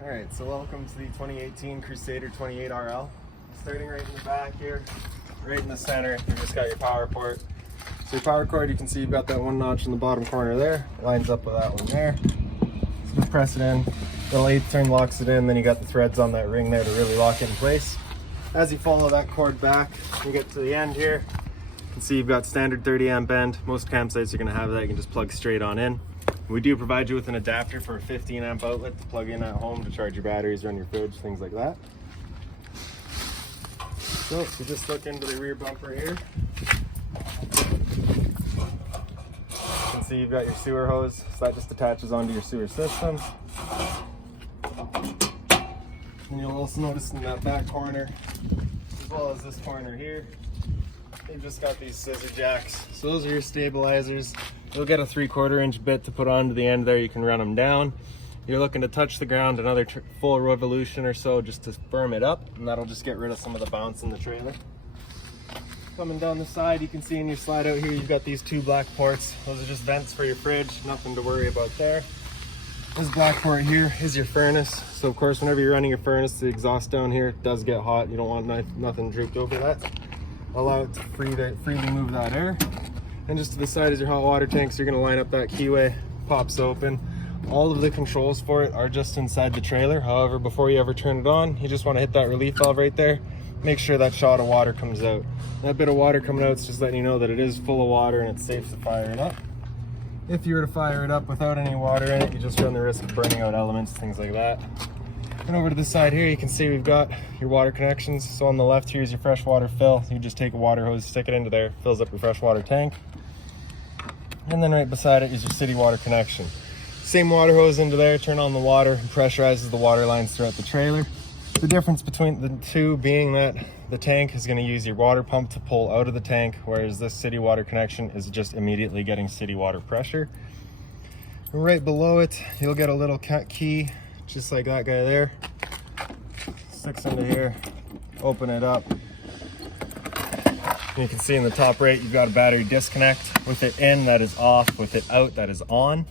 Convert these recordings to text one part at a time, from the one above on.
Alright, so welcome to the 2018 Crusader 28RL. Starting right in the back here, right in the center, you've just got your power port. So your power cord, you can see you've got that one notch in the bottom corner there, lines up with that one there. So just press it in, the lathe turn locks it in, then you got the threads on that ring there to really lock it in place. As you follow that cord back, you get to the end here, you can see you've got standard 30 amp end. Most campsites are going to have that, you can just plug straight on in. We do provide you with an adapter for a 15 amp outlet to plug in at home to charge your batteries, run your fridge, things like that. So if you just look into the rear bumper here, you can see you've got your sewer hose, so that just attaches onto your sewer system. And you'll also notice in that back corner, as well as this corner here, they've just got these scissor jacks. So those are your stabilizers. You'll get a 3/4 inch bit to put onto the end there. You can run them down. You're looking to touch the ground another full revolution or so just to firm it up, and that'll just get rid of some of the bounce in the trailer. Coming down the side, you can see in your slide out here, you've got these two black ports. Those are just vents for your fridge, nothing to worry about there. This black port here is your furnace. So of course, whenever you're running your furnace, the exhaust down here does get hot. You don't want nothing drooped over that. Allow it to freely move that air. And just to the side is your hot water tank, so you're gonna line up that keyway, pops open. All of the controls for it are just inside the trailer. However, before you ever turn it on, you just wanna hit that relief valve right there. Make sure that shot of water comes out. That bit of water coming out is just letting you know that it is full of water and it's safe to fire it up. If you were to fire it up without any water in it, you just run the risk of burning out elements, things like that. And over to the side here, you can see we've got your water connections. So on the left here is your freshwater fill. You just take a water hose, stick it into there, fills up your freshwater tank. And then right beside it is your city water connection. Same water hose into there, turn on the water, and pressurizes the water lines throughout the trailer. The difference between the two being that the tank is going to use your water pump to pull out of the tank, whereas this city water connection is just immediately getting city water pressure. And right below it, you'll get a little key, just like that guy there. Sticks into here, open it up. And you can see in the top right, you've got a battery disconnect. With it in, that is off. With it out, that is on.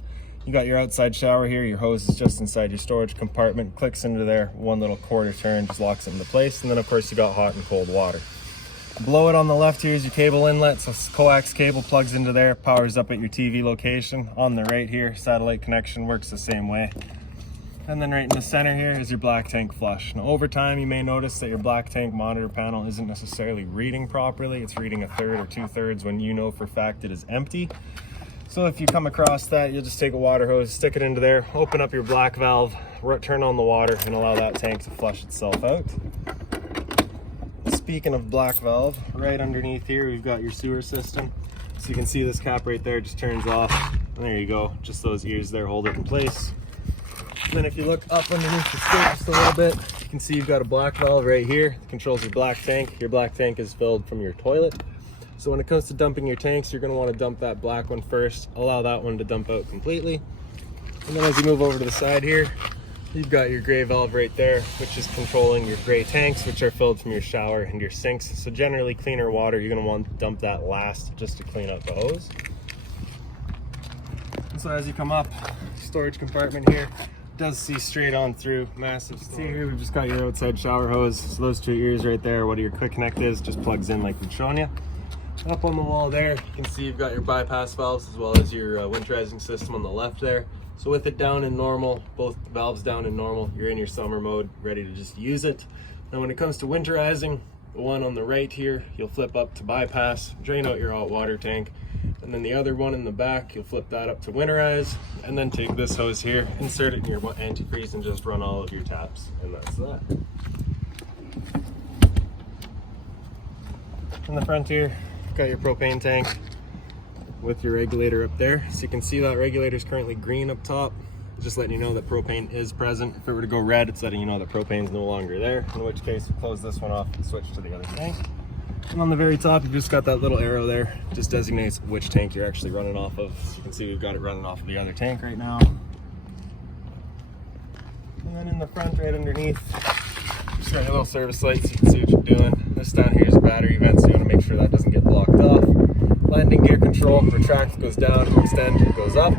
You got your outside shower here. Your hose is just inside your storage compartment. Clicks into there, one little quarter turn, just locks it into place. And then of course you got hot and cold water. Below it on the left here is your cable inlet. So coax cable plugs into there, powers up at your TV location. On the right here, satellite connection works the same way. And then right in the center here is your black tank flush. Now over time, you may notice that your black tank monitor panel isn't necessarily reading properly. It's reading 1/3 or 2/3 when you know for a fact it is empty. So if you come across that, you'll just take a water hose, stick it into there, open up your black valve, turn on the water, and allow that tank to flush itself out. Speaking of black valve, right underneath here, we've got your sewer system. So you can see this cap right there just turns off. And there you go, just those ears there hold it in place. And then if you look up underneath the skirt just a little bit, you can see you've got a black valve right here. It controls your black tank. Your black tank is filled from your toilet. So when it comes to dumping your tanks, you're going to want to dump that black one first. Allow that one to dump out completely. And then as you move over to the side here, you've got your gray valve right there, which is controlling your gray tanks, which are filled from your shower and your sinks. So generally cleaner water, you're going to want to dump that last just to clean out the hose. And so as you come up, storage compartment here, does see straight on through, massive. See here, we've just got your outside shower hose. So those two ears right there, what your quick connect is, just plugs in like we've shown you. Up on the wall there, you can see you've got your bypass valves as well as your winterizing system on the left there. So with it down in normal, both valves down in normal, you're in your summer mode, ready to just use it. Now when it comes to winterizing, the one on the right here, you'll flip up to bypass, drain out your hot water tank. And then the other one in the back, you'll flip that up to winterize, and then take this hose here, insert it in your antifreeze, and just run all of your taps, and that's that. In the front here, you've got your propane tank with your regulator up there. So you can see that regulator is currently green up top, just letting you know that propane is present. If it were to go red, it's letting you know that propane is no longer there, in which case, we'll close this one off and switch to the other tank. And on the very top, you've just got that little arrow there. It just designates which tank you're actually running off of. So you can see we've got it running off of the other tank right now. And then in the front, right underneath, just got your little service lights so you can see what you're doing. This down here is a battery vent, so you want to make sure that doesn't get blocked off. Landing gear control, retract goes down, extend goes up.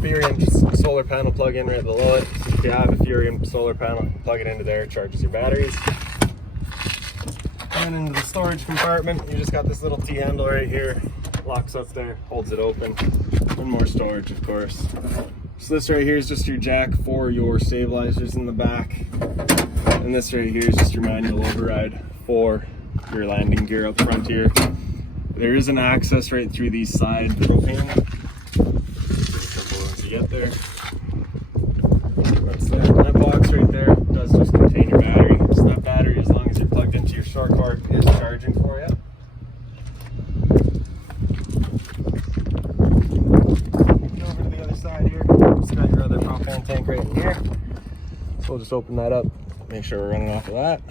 4-amp solar panel plug-in right below it. If you have a 4-amp solar panel, plug it into there, charges your batteries. And into the storage compartment, you just got this little T-handle right here. Locks up there, holds it open. And more storage, of course. So this right here is just your jack for your stabilizers in the back. And this right here is just your manual override for your landing gear up front here. There is an access right through these side propane. Pretty simple once you get there. That's that box right there does just contain your battery. So that battery, as long as you're plugged into your short cord, is charging for you. Go over to the other side here. Just got your other propane tank right in here. So we'll just open that up. Make sure we're running off of that.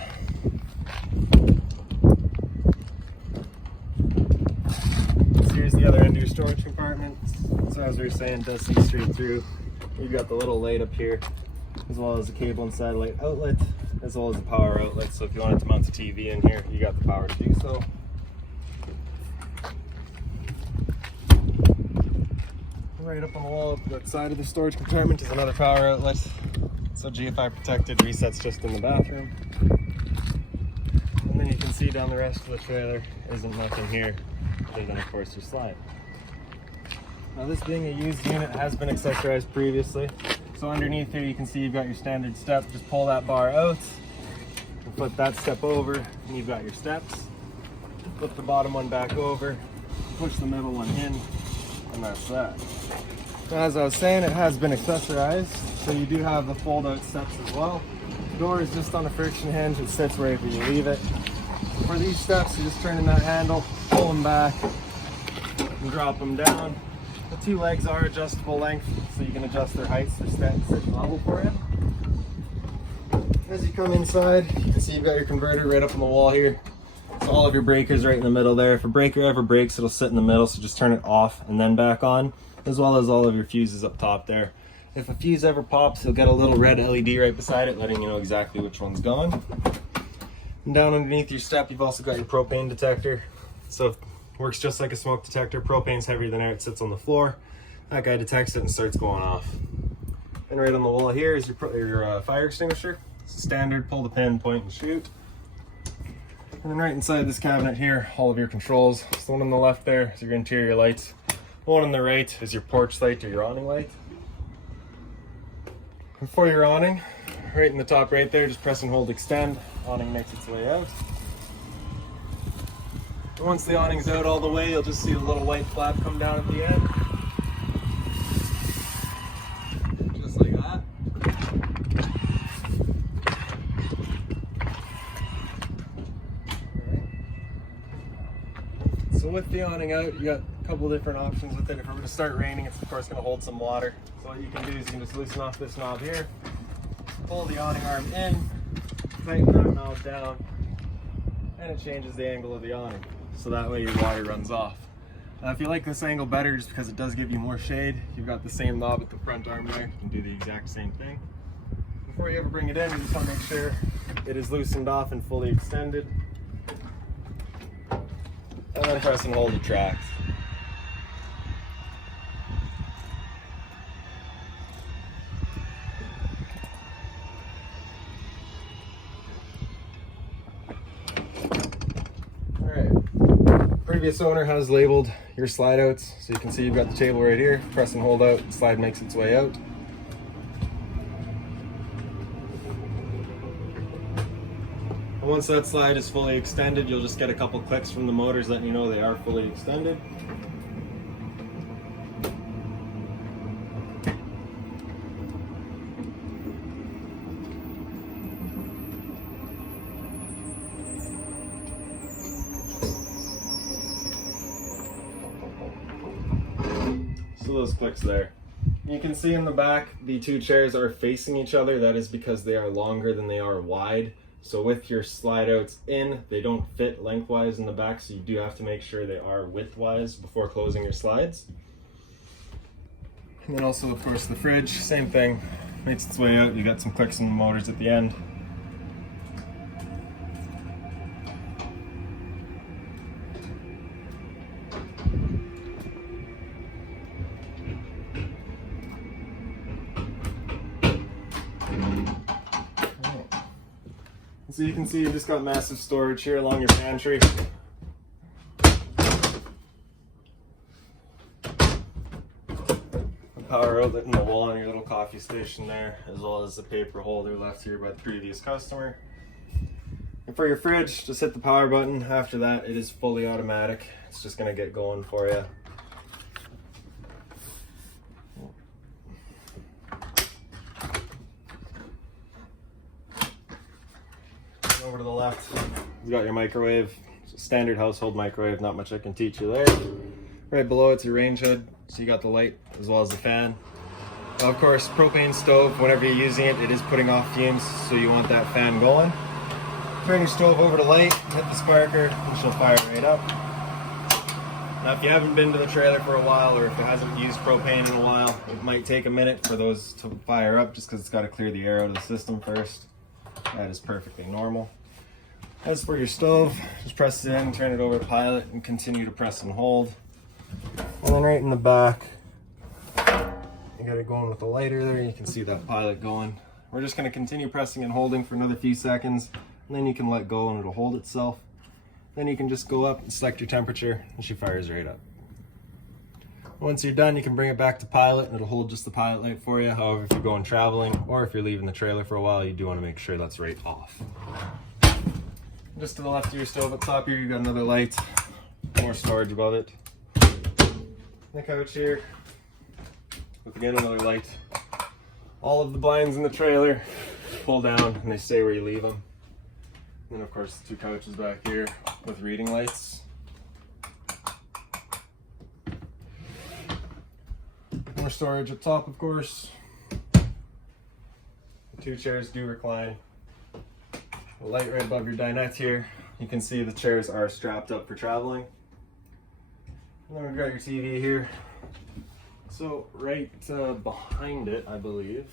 So here's the other end of your storage compartment. So as we were saying, it does see straight through. You've got the little light up here, as well as the cable and satellite outlet, as well as the power outlet. So if you wanted to mount a TV in here, you got the power to do so. Right up on the wall, that side of the storage compartment is another power outlet. So GFI protected, resets just in the bathroom. And then you can see down the rest of the trailer isn't nothing here, other than of course your slide. Now this being a used unit, has been accessorized previously. So underneath here you can see you've got your standard step. Just pull that bar out and flip that step over and you've got your steps. Flip the bottom one back over, push the middle one in, and that's that. Now, as I was saying, it has been accessorized, so you do have the fold out steps as well. The door is just on a friction hinge, it sits wherever you leave it. For these steps, you just turn in that handle, pull them back, and drop them down. The two legs are adjustable length, so you can adjust their heights. They're sit level for you. As you come inside, you can see you've got your converter right up on the wall here. So all of your breakers right in the middle there. If a breaker ever breaks, it'll sit in the middle, so just turn it off and then back on, as well as all of your fuses up top there. If a fuse ever pops, you'll get a little red LED right beside it, letting you know exactly which one's going. And down underneath your step, you've also got your propane detector. So it works just like a smoke detector. Propane's heavier than air, it sits on the floor. That guy detects it and starts going off. And right on the wall here is your fire extinguisher. It's standard, pull the pin, point and shoot. And then right inside this cabinet here, all of your controls. So the one on the left there is your interior lights. The one on the right is your porch light or your awning light. And for your awning, right in the top right there, just press and hold extend. Awning makes its way out. And once the awning's out all the way, you'll just see a little white flap come down at the end. Just like that. So with the awning out, you got a couple different options with it. If it were to start raining, it's of course going to hold some water. So what you can do is you can just loosen off this knob here, pull the awning arm in, tighten that knob down, and it changes the angle of the awning. So that way your water runs off. If you like this angle better, just because it does give you more shade, you've got the same knob at the front arm there. You can do the exact same thing. Before you ever bring it in, you just want to make sure it is loosened off and fully extended. And then press and hold the tracks. Alright, previous owner has labeled your slide outs, so you can see you've got the table right here. Press and hold out, the slide makes its way out. Once that slide is fully extended, you'll just get a couple clicks from the motors letting you know they are fully extended. So those clicks there. You can see in the back, the two chairs are facing each other. That is because they are longer than they are wide. So with your slide outs in, they don't fit lengthwise in the back, so you do have to make sure they are widthwise before closing your slides. And then also, of course, the fridge, same thing, makes its way out. You got some clicks in the motors at the end. So you can see you just got massive storage here along your pantry. Power outlet in the wall on your little coffee station there, as well as the paper holder left here by the previous customer. And for your fridge, just hit the power button. After that, it is fully automatic. It's just gonna get going for you. Over to the left, you've got your microwave. It's a standard household microwave, not much I can teach you there. Right below it's your range hood, so you got the light as well as the fan. Of course, propane stove, whenever you're using it, it is putting off fumes, so you want that fan going. Turn your stove over to light, hit the sparker, and she'll fire right up. Now, if you haven't been to the trailer for a while, or if it hasn't used propane in a while, it might take a minute for those to fire up, just because it's got to clear the air out of the system first. That is perfectly normal. As for your stove, just press it in, turn it over to pilot, and continue to press and hold. And then right in the back, you got it going with the lighter there. You can see that pilot going. We're just going to continue pressing and holding for another few seconds, and then you can let go and it'll hold itself. Then you can just go up and select your temperature, and she fires right up. Once you're done, you can bring it back to pilot, and it'll hold just the pilot light for you. However, if you're going traveling or if you're leaving the trailer for a while, you do want to make sure that's right off. Just to the left of your stove up top here, you got another light, more storage above it. The couch here, with again another light. All of the blinds in the trailer pull down and they stay where you leave them. And then of course the two couches back here with reading lights. More storage up top, of course. The two chairs do recline. The light right above your dinette here. You can see the chairs are strapped up for traveling. And then we've got your TV here. So right behind it, I believe,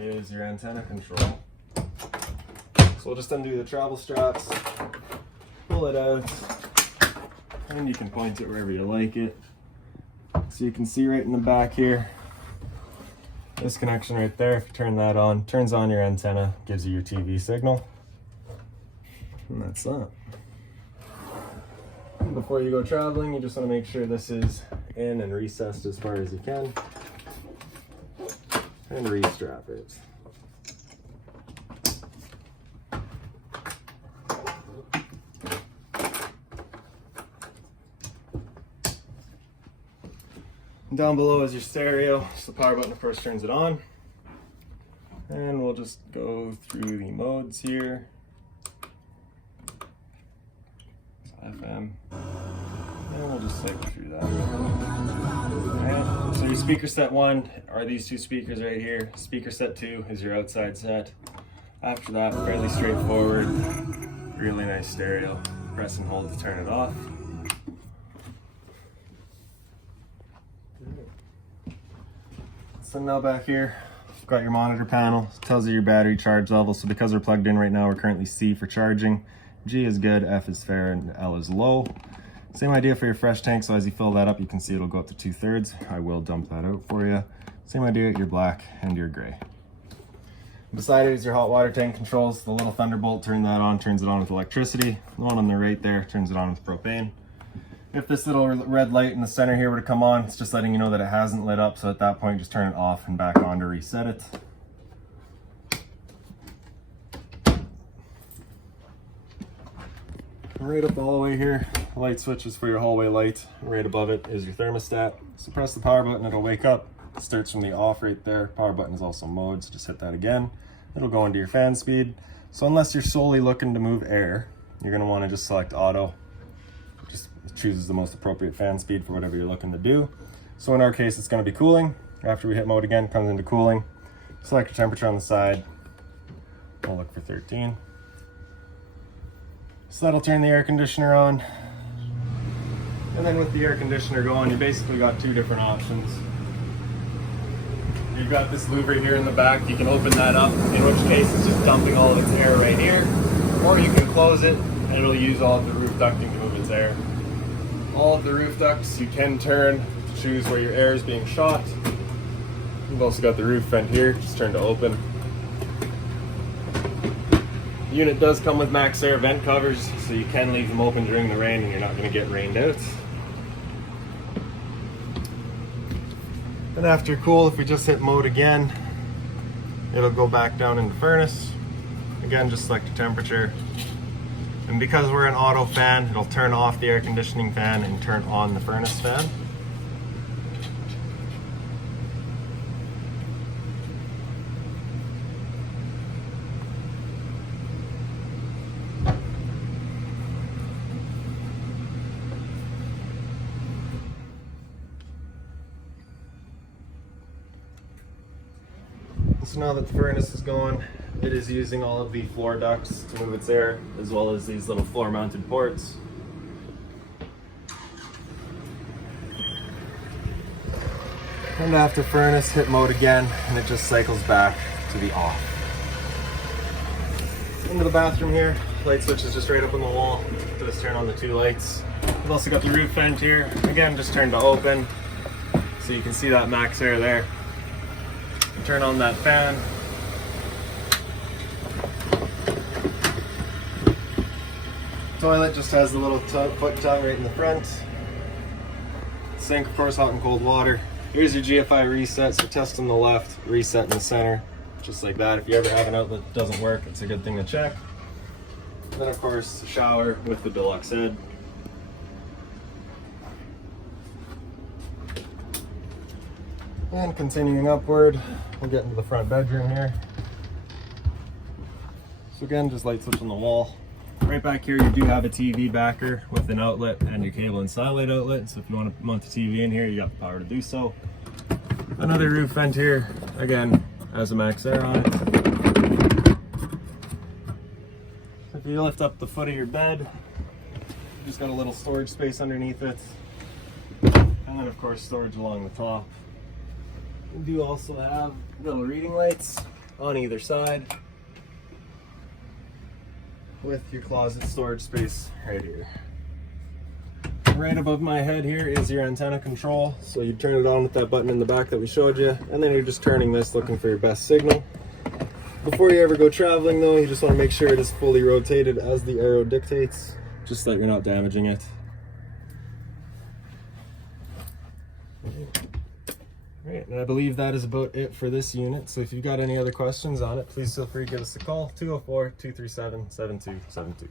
is your antenna control. So we'll just undo the travel straps, pull it out, and you can point it wherever you like it. So you can see right in the back here, this connection right there, if you turn that on, turns on your antenna, gives you your TV signal. And that's that. Before you go traveling, you just want to make sure this is in and recessed as far as you can, and restrap it. Down below is your stereo. So the power button, of course, turns it on. And we'll just go through the modes here. FM. And we'll just cycle through that. Alright, so your speaker set 1 are these two speakers right here. Speaker set 2 is your outside set. After that, fairly straightforward, really nice stereo. Press and hold to turn it off. So now back here, you've got your monitor panel. It tells you your battery charge level. So because we're plugged in right now, we're currently C for charging. G is good, F is fair, and L is low. Same idea for your fresh tank, so as you fill that up, you can see it'll go up to 2/3. I will dump that out for you. Same idea at your black and your gray. Beside it is your hot water tank controls. The little Thunderbolt, turns it on with electricity. The one on the right there turns it on with propane. If this little red light in the center here were to come on, it's just letting you know that it hasn't lit up, so at that point, just turn it off and back on to reset it. Right up the hallway here, the light switch is for your hallway light. Right above it is your thermostat. So press the power button, it'll wake up. It starts from the off right there. Power button is also mode, so just hit that again. It'll go into your fan speed. So unless you're solely looking to move air, you're gonna wanna just select auto. Just chooses the most appropriate fan speed for whatever you're looking to do. So in our case, it's gonna be cooling. After we hit mode again, it comes into cooling. Select your temperature on the side. We'll look for 13. So that'll turn the air conditioner on. And then with the air conditioner going, you basically got two different options. You've got this louver here in the back. You can open that up, in which case it's just dumping all of its air right here. Or you can close it and it'll use all of the roof ducting to move its air. All of the roof ducts you can turn to choose where your air is being shot. You've also got the roof vent here, just turn to open. unit does come with max air vent covers, so you can leave them open during the rain and you're not going to get rained out. And after cool, if we just hit mode again, it'll go back down in the furnace. Again, just select the temperature. And because we're an auto fan, it'll turn off the air conditioning fan and turn on the furnace fan. So now that the furnace is going, it is using all of the floor ducts to move its air, as well as these little floor mounted ports. And after furnace, hit mode again, and it just cycles back to the off. Into the bathroom here, light switch is just right up on the wall. Just turn on the 2 lights. We've also got the roof vent here, again just turned to open, so you can see that max air there. Turn on that fan. Toilet just has the little foot tub right in the front. Sink, of course, hot and cold water. Here's your GFI reset, so test on the left, reset in the center, just like that. If you ever have an outlet that doesn't work, it's a good thing to check. And then, of course, the shower with the deluxe head. And continuing upward, we'll get into the front bedroom here. So again, just light switch on the wall. Right back here, you do have a TV backer with an outlet and your cable and satellite outlet. So if you want to mount the TV in here, you got the power to do so. Another roof vent here, again, has a max air on it. If you lift up the foot of your bed, you just got a little storage space underneath it. And then, of course, storage along the top. We do also have little reading lights on either side with your closet storage space right here. Right above my head here is your antenna control. So you turn it on with that button in the back that we showed you, and then you're just turning this looking for your best signal. Before you ever go traveling though, you just want to make sure it is fully rotated as the arrow dictates, just so that you're not damaging it. Right, and I believe that is about it for this unit. So if you've got any other questions on it, please feel free to give us a call, 204-237-7272.